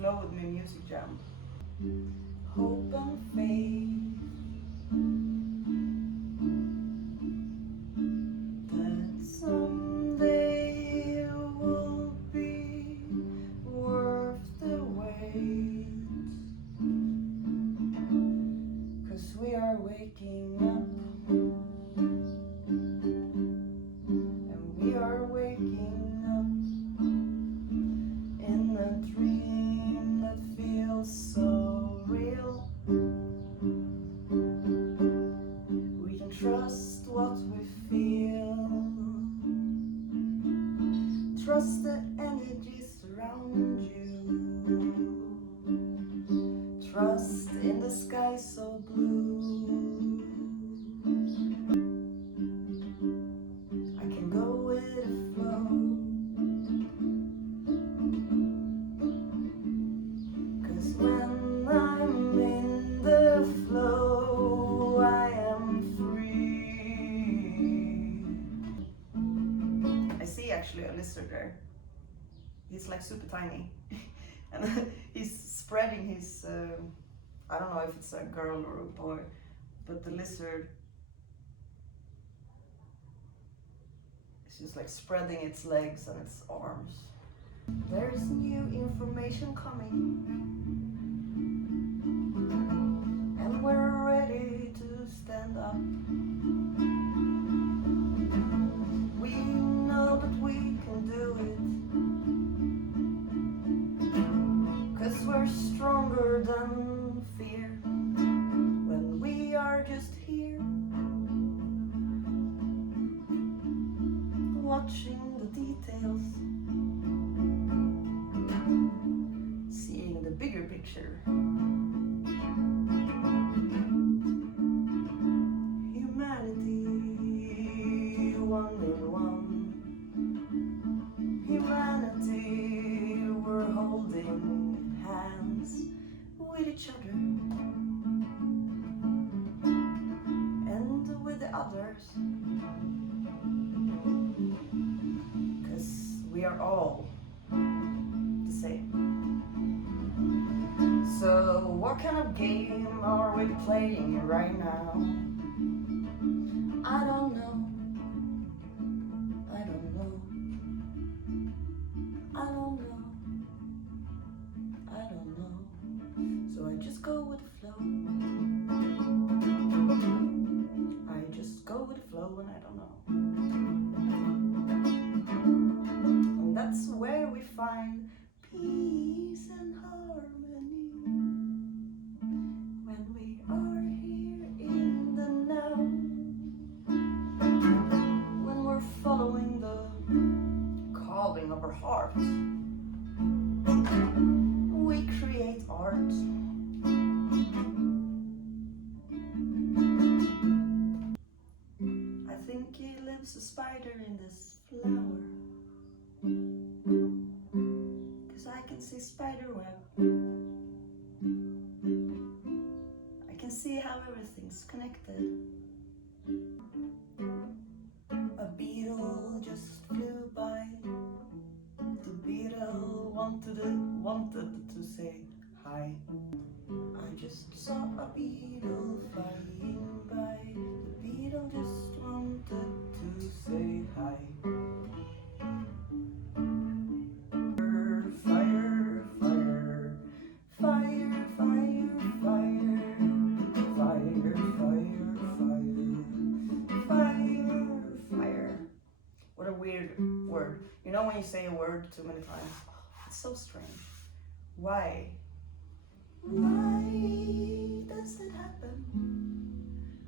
Flow With Me Music Jam. Hope and faith that someday will be worth the wait, 'cause we are waking up, and we are waking up in a dream that feels so real. We can trust what we feel, trust the energies around you, trust in the sky so blue. I can go with the flow, 'cause when I'm in the flow, I am free. I see actually a lizard there. He's like super tiny. And he's spreading his, I don't know if it's a girl or a boy, but the lizard is just like spreading its legs and its arms. There's new information coming, and we're ready to stand up. We know that we can do it, 'cause we're stronger than fear when we are just here, watching the details, seeing the bigger picture. Humanity, one in one. Humanity, we're holding hands with each other and with the others, 'cause we are all the same. So what kind of game are we playing right now? I don't know. I don't know. I don't know. I don't know. So I just go with the flow. I just go with the flow and I don't know. And that's where we find peace and harmony, when we are here in the now, when we're following the calling of our heart. We create art. I think he lives a spider in this flower, 'cause I can see spider web. I can see how everything's connected. A beetle just flew by. The beetle wanted to say hi. I just saw a beetle flying by. The beetle just wanted to say hi. Fire, fire, fire, fire, fire, fire, fire, fire, fire. What a weird word. You know when you say a word too many times? It's so strange. Why? Why does that happen?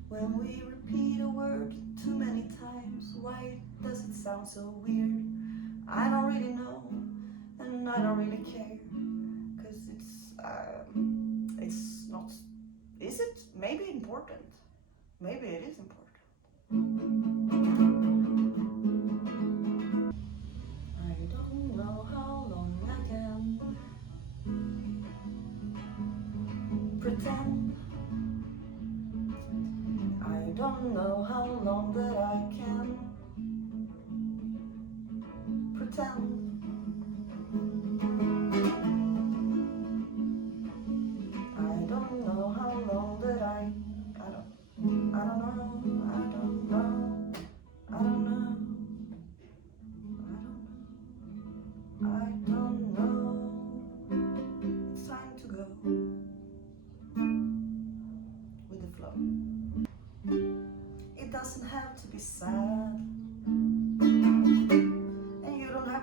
When we repeat a word too many times, why does it sound so weird? I don't really know, and I don't really care, 'cause it's not, is it? Maybe important. Maybe it is important. I don't know how long I can pretend. I don't know how long that I can pretend.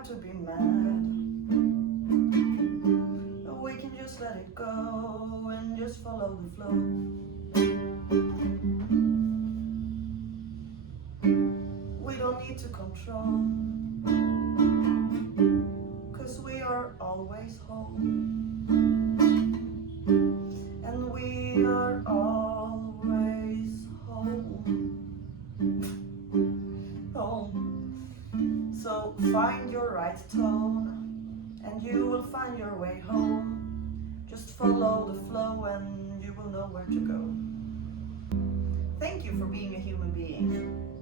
have to be mad. We can just let it go and just follow the flow. We don't need to control, 'cause we are always home. And we are always home. Home. So find your right tone and you will find your way home. Just follow the flow and you will know where to go. Thank you for being a human being.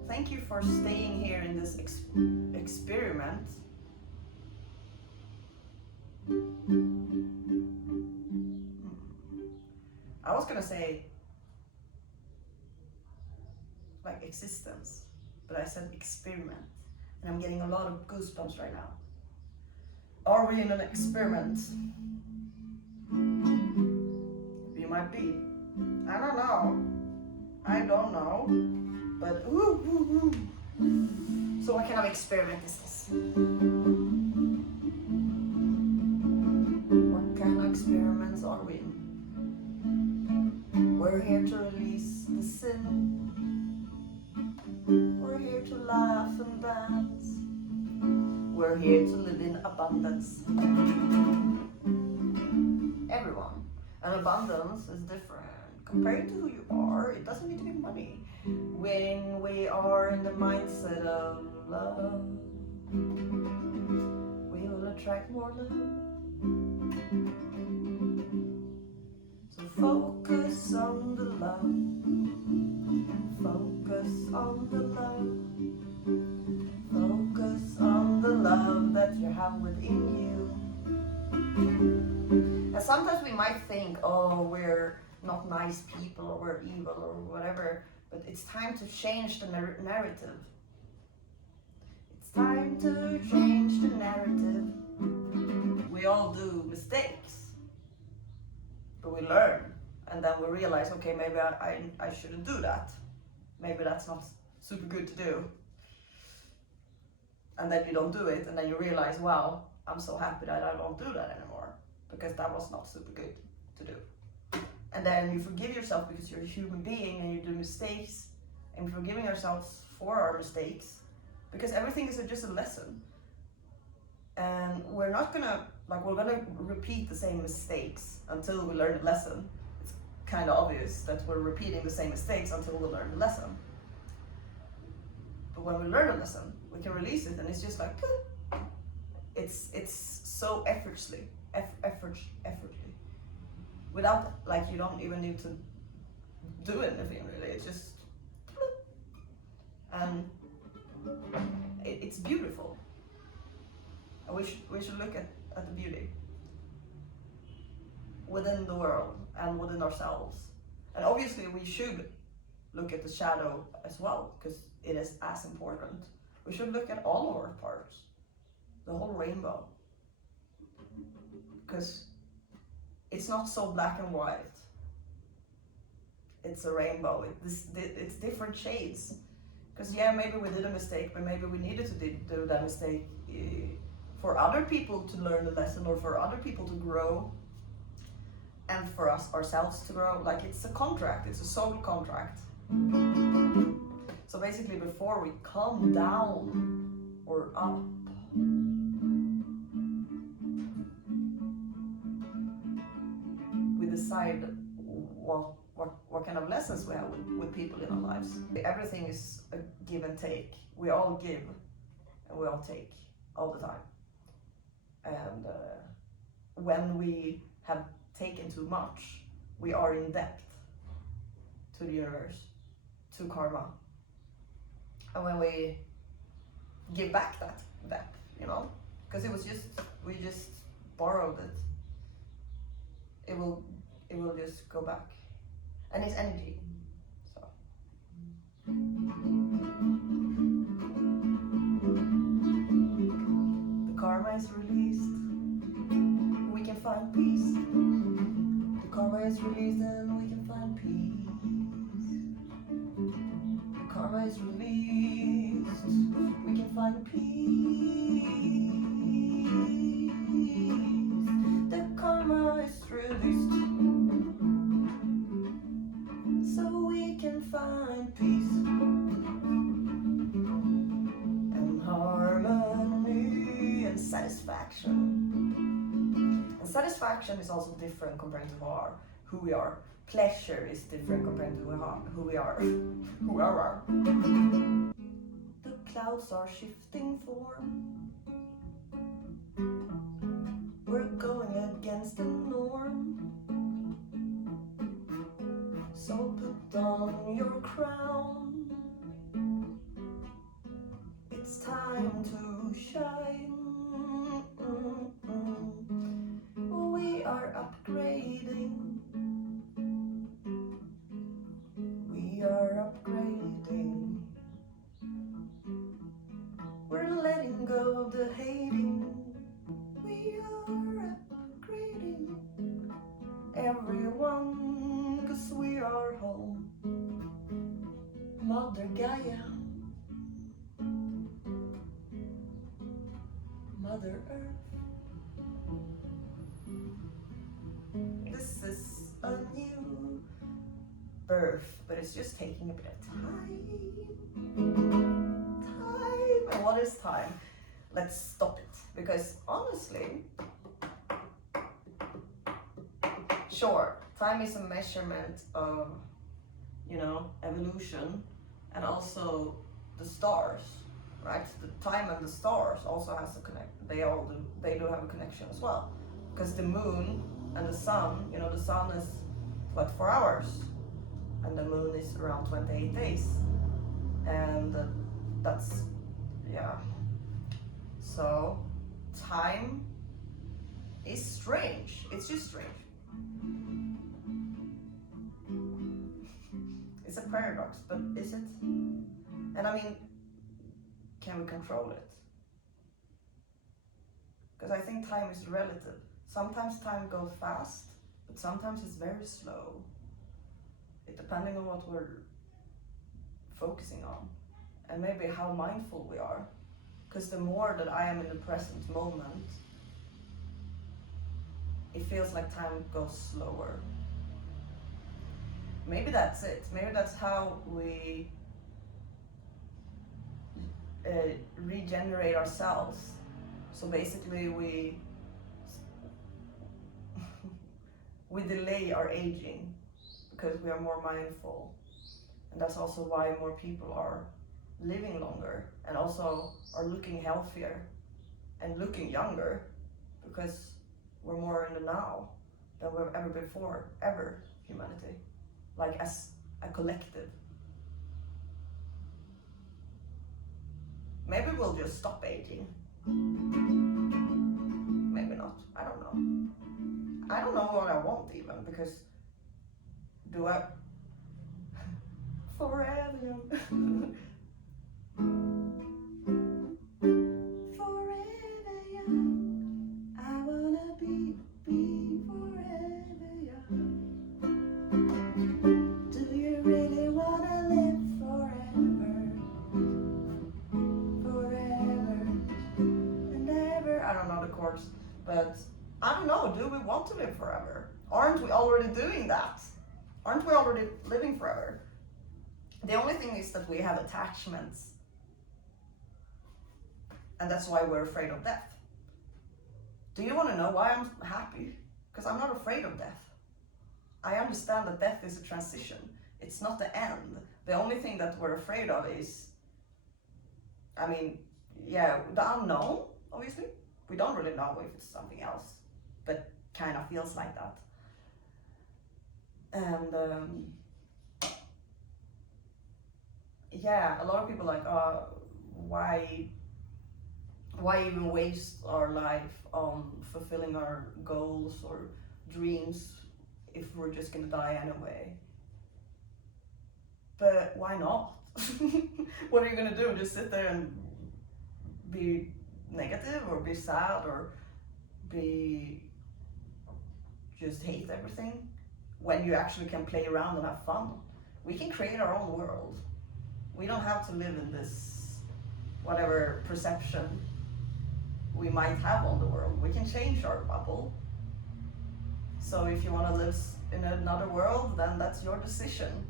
Thank you for staying here in this experiment. I was gonna say like existence, but I said experiment, and I'm getting a lot of goosebumps right now. Are we in an experiment? We might be. I don't know. But ooh. So what kind of experiment is this? What kind of experiments are we in? We're here to release the sin. We're here to laugh and dance. We're here to live in abundance. Everyone. And abundance is different. Compared to who you are, it doesn't need to be money. When we are in the mindset of love, we will attract more love. So focus on the love. Focus on the love. Focus on the love that you have within you. And sometimes we might think, oh, we're not nice people, or we're evil, or whatever, but it's time to change the narrative. It's time to change the narrative. We all do mistakes, but we learn, and then we realize, okay, maybe I shouldn't do that. Maybe that's not super good to do. And then you don't do it, and then you realize, wow, I'm so happy that I don't do that anymore, because that was not super good to do. And then you forgive yourself because you're a human being and you do mistakes, and we're forgiving ourselves for our mistakes, because everything is just a lesson. And we're not gonna, we're gonna repeat the same mistakes until we learn the lesson. It's kind of obvious that we're repeating the same mistakes until we learn the lesson. But when we learn a lesson, we can release it, and it's just like, it's so effortlessly. Without, you don't even need to do anything really, it's just, and it's beautiful. And we should look at the beauty within the world and within ourselves. And obviously we should look at the shadow as well, because it is as important. We should look at all of our parts, the whole rainbow, because it's not so black and white. It's a rainbow. It's different shades. Because yeah, maybe we did a mistake, but maybe we needed to do that mistake for other people to learn the lesson, or for other people to grow, and for us ourselves to grow. It's a contract. It's a soul contract. So basically, before we come down or up, we decide what kind of lessons we have with people in our lives. Everything is a give and take. We all give and we all take all the time. And when we have taken too much, we are in debt to the universe, to karma. And when we give back that debt, because we just borrowed it, it will just go back. And it's energy. So the karma is released. We can find peace. The karma is released and we can find peace. The karma is released. We can find peace. Satisfaction is also different compared to who we are. Pleasure is different compared to who we are. Who we are. The clouds are shifting form. We're going against the norm. So put on your crown. It's time to shine. We are upgrading. We are upgrading. We're letting go of the hating. We are upgrading. Everyone, 'cause we are home. Mother Gaia. Mother Earth. This is a new birth, but it's just taking a bit of time. And what is time? Let's stop it. Because honestly, sure, time is a measurement of, evolution, and also the stars, right? The time and the stars also has a connect. They do have a connection as well, because the moon and the sun, the sun is 4 hours, and the moon is around 28 days, and that's So time is strange. It's just strange. It's a paradox, but is it? And I mean, can we control it? Because I think time is relative. Sometimes time goes fast, but sometimes it's very slow. It depending on what we're focusing on, and maybe how mindful we are. Because the more that I am in the present moment, it feels like time goes slower. Maybe that's it. Maybe that's how we regenerate ourselves. So basically we delay our aging because we are more mindful. And that's also why more people are living longer and also are looking healthier and looking younger, because we're more in the now than we've ever before, humanity, like as a collective. Maybe we'll just stop aging. Maybe not, I don't know. I don't know what I want even, because do I forever young. Forever young, I wanna be forever young. Do you really wanna live forever? Forever and ever. I don't know the chords, but I don't know, do we want to live forever? Aren't we already doing that? Aren't we already living forever? The only thing is that we have attachments. And that's why we're afraid of death. Do you want to know why I'm happy? Because I'm not afraid of death. I understand that death is a transition. It's not the end. The only thing that we're afraid of is, the unknown, obviously. We don't really know if it's something else, but kind of feels like that. And a lot of people like, why even waste our life on fulfilling our goals or dreams if we're just gonna die anyway? But why not? What are you gonna do? Just sit there and be negative or be sad or just hate everything, when you actually can play around and have fun? We can create our own world. We don't have to live in this whatever perception we might have on the world. We can change our bubble. So if you want to live in another world, then that's your decision.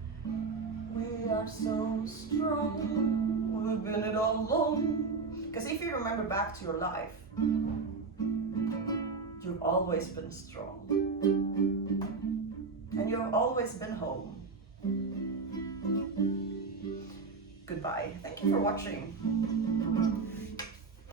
We are so strong, we've been it all along. Because if you remember back to your life, you're you've always been strong. And you've always been home. Goodbye. Thank you for watching.